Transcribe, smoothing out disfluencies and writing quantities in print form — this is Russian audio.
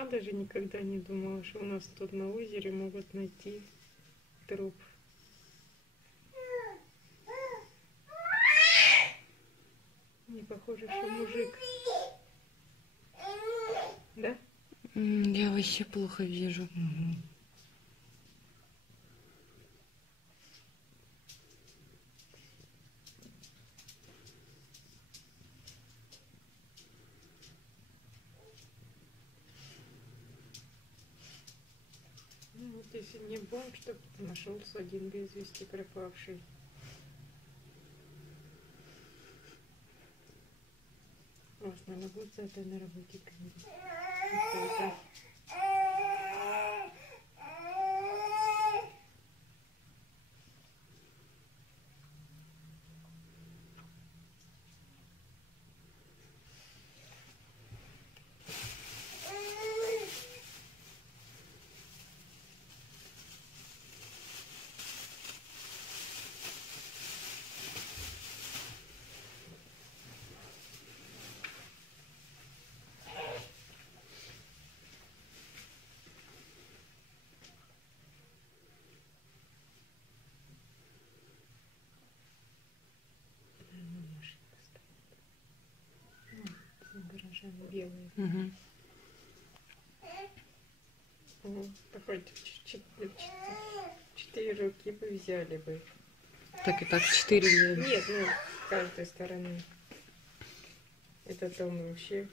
сама даже никогда не думала, что у нас тут на озере могут найти труп. Не похоже, что мужик. Да? Я вообще плохо вижу. Ну, вот если не бомб, чтобы нашелся один без вести пропавший. У вас, наверное, будет за это на работе какой-то. Гаражами белые. Угу. Такой 4 руки бы взяли бы. Так и так 4 взяли. Нет, ну, с каждой стороны. Этот дом вообще